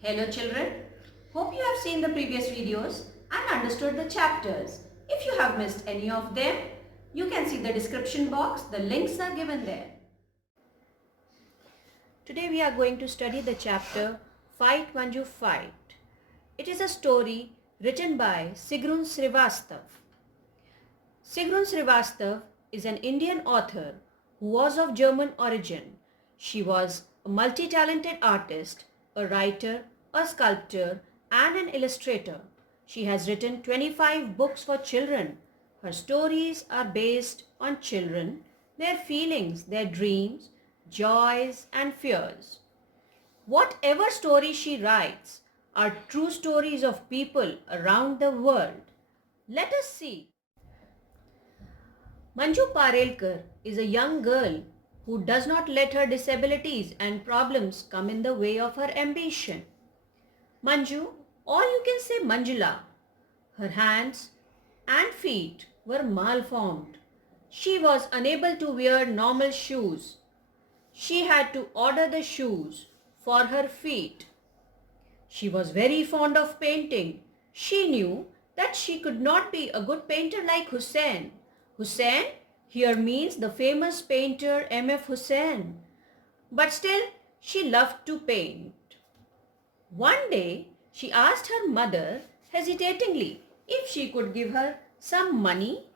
Hello children, hope you have seen the previous videos and understood the chapters. If you have missed any of them, you can see the description box, the links are given there. Today we are going to study the chapter Fight Manju Fight. It is a story written by Sigrun Srivastav. Sigrun Srivastav is an Indian author who was of German origin. She was a multi-talented artist, a writer, a sculptor, and an illustrator. She has written 25 books for children. Her stories are based on children, their feelings, their dreams, joys, and fears. Whatever stories she writes are true stories of people around the world. Let us see. Manju Parelkar is a young girl who does not let her disabilities and problems come in the way of her ambition. Manju, or you can say Manjula, her hands and feet were malformed. She was unable to wear normal shoes. She had to order the shoes for her feet. She was very fond of painting. She knew that she could not be a good painter like Hussain. Hussain here means the famous painter M.F. Hussain. But still, she loved to paint. One day, she asked her mother hesitatingly if she could give her some money.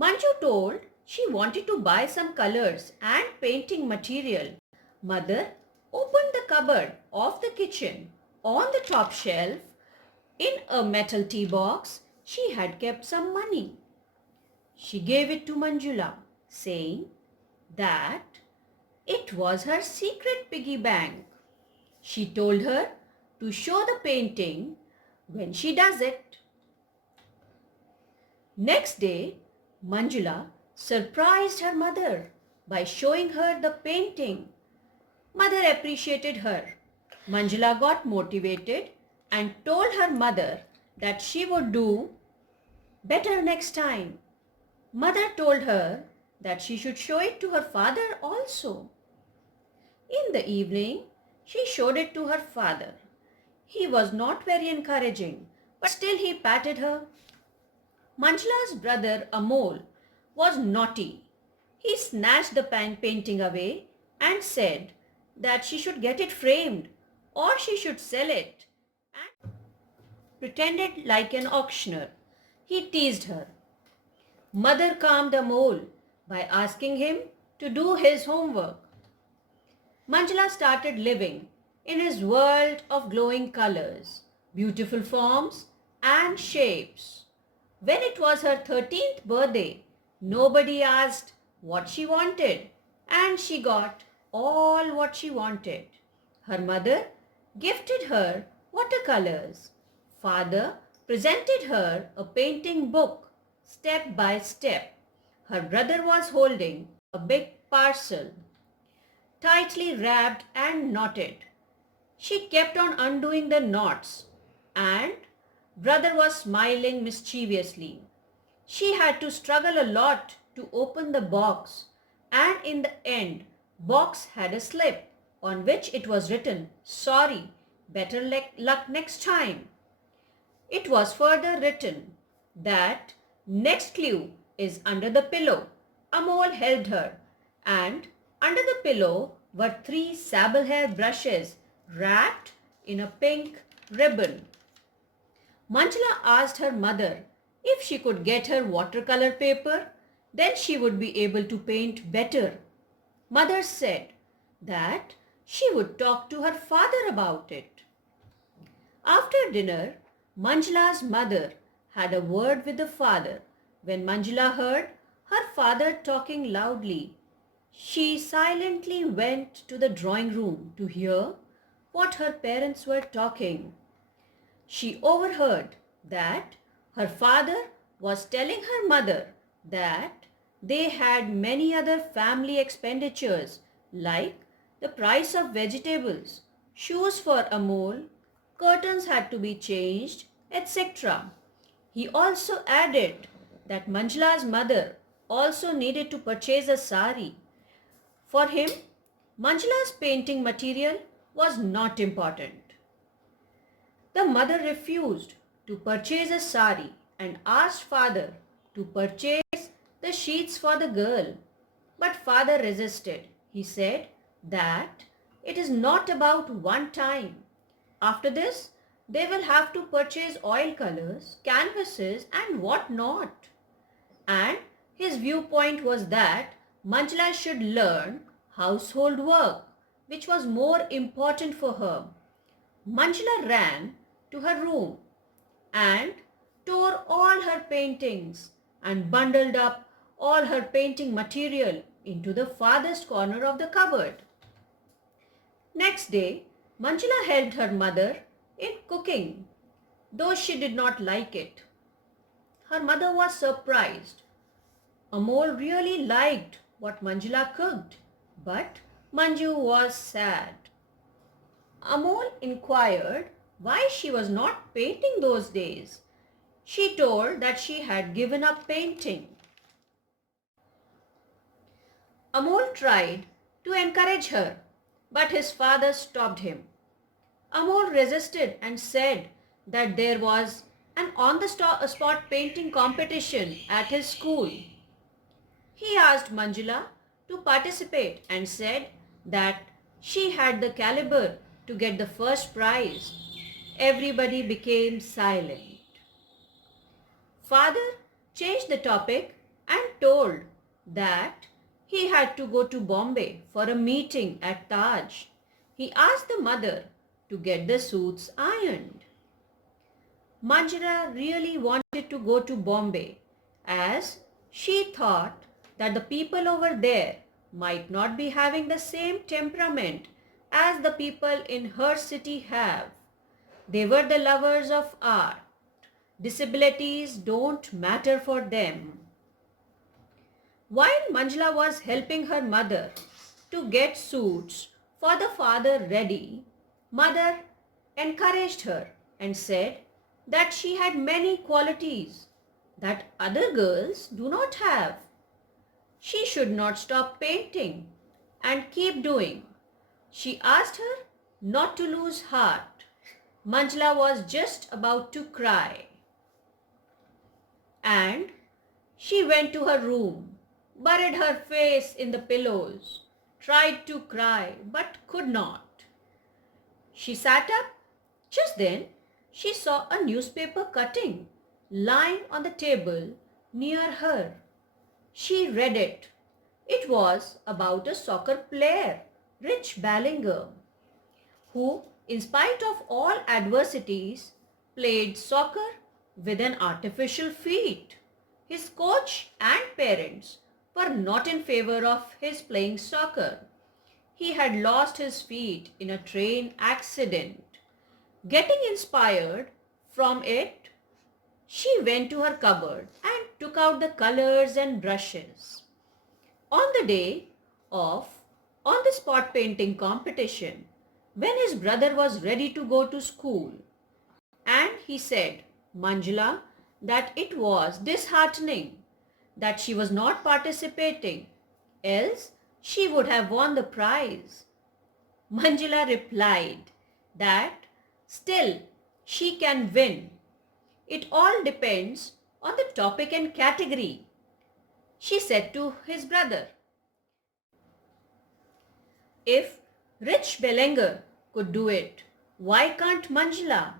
Manju told she wanted to buy some colors and painting material. Mother opened the cupboard of the kitchen. On the top shelf, in a metal tea box, she had kept some money. She gave it to Manjula, saying that it was her secret piggy bank. She told her to show the painting when she does it. Next day, Manjula surprised her mother by showing her the painting. Mother appreciated her. Manjula got motivated and told her mother that she would do better next time. Mother told her that she should show it to her father also. In the evening, she showed it to her father. He was not very encouraging, but still he patted her. Manjula's brother Amol was naughty. He snatched the painting away and said that she should get it framed or she should sell it, and pretended like an auctioneer. He teased her. Mother calmed Amol by asking him to do his homework. Manjula started living in his world of glowing colors, beautiful forms and shapes. When it was her 13th birthday, nobody asked what she wanted, and she got all what she wanted. Her mother gifted her watercolors. Father presented her a painting book step by step. Her brother was holding a big parcel, tightly wrapped and knotted. She kept on undoing the knots, and brother was smiling mischievously. She had to struggle a lot to open the box, and in the end, box had a slip on which it was written, "Sorry, better luck next time." It was further written that next clue is under the pillow. Amol helped her, and under the pillow were 3 sable hair brushes wrapped in a pink ribbon. Manjula asked her mother if she could get her watercolor paper, then she would be able to paint better. Mother said that she would talk to her father about it. After dinner, Manjula's mother had a word with the father. When Manjula heard her father talking loudly, she silently went to the drawing room to hear what her parents were talking. She overheard that her father was telling her mother that they had many other family expenditures like the price of vegetables, shoes for Amol, curtains had to be changed, etc. He also added that Manjula's mother also needed to purchase a sari. For him, Manjula's painting material was not important. The mother refused to purchase a sari and asked father to purchase the sheets for the girl. But father resisted. He said that it is not about one time. After this, they will have to purchase oil colors, canvases and what not. And his viewpoint was that Manjula should learn household work, which was more important for her. Manjula ran to her room and tore all her paintings and bundled up all her painting material into the farthest corner of the cupboard. Next day, Manjula helped her mother in cooking, though she did not like it. Her mother was surprised. Amol really liked what Manjula cooked, but Manju was sad. Amol inquired why she was not painting those days. She told that she had given up painting. Amol tried to encourage her, but his father stopped him. Amol resisted and said that there was an on-the-spot painting competition at his school. He asked Manjula to participate and said that she had the caliber to get the first prize. Everybody became silent. Father changed the topic and told that he had to go to Bombay for a meeting at Taj. He asked the mother to get the suits ironed. Manjula really wanted to go to Bombay as she thought that the people over there might not be having the same temperament as the people in her city have. They were the lovers of art. Disabilities don't matter for them. While Manjula was helping her mother to get suits for the father ready, mother encouraged her and said that she had many qualities that other girls do not have. She should not stop painting and keep doing. She asked her not to lose heart. Manjula was just about to cry. And she went to her room, buried her face in the pillows, tried to cry but could not. She sat up. Just then, she saw a newspaper cutting lying on the table near her. She read it. It was about a soccer player, Rich Ballinger, who, in spite of all adversities, played soccer with an artificial feet. His coach and parents were not in favor of his playing soccer. He had lost his feet in a train accident. Getting inspired from it, she went to her cupboard and took out the colors and brushes. On the day of on-the-spot painting competition, when his brother was ready to go to school, and he said, Manjula, that it was disheartening that she was not participating, else she would have won the prize. Manjula replied that still she can win. It all depends on the topic and category. She said to his brother, if Rich Bellinger could do it, why can't Manjula?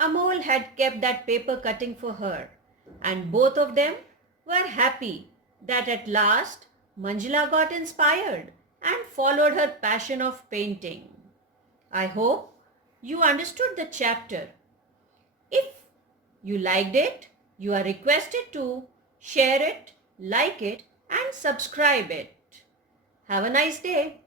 Amol had kept that paper cutting for her, and both of them were happy that at last Manjula got inspired and followed her passion of painting. I hope you understood the chapter. If you liked it, you are requested to share it, like it, and subscribe it. Have a nice day.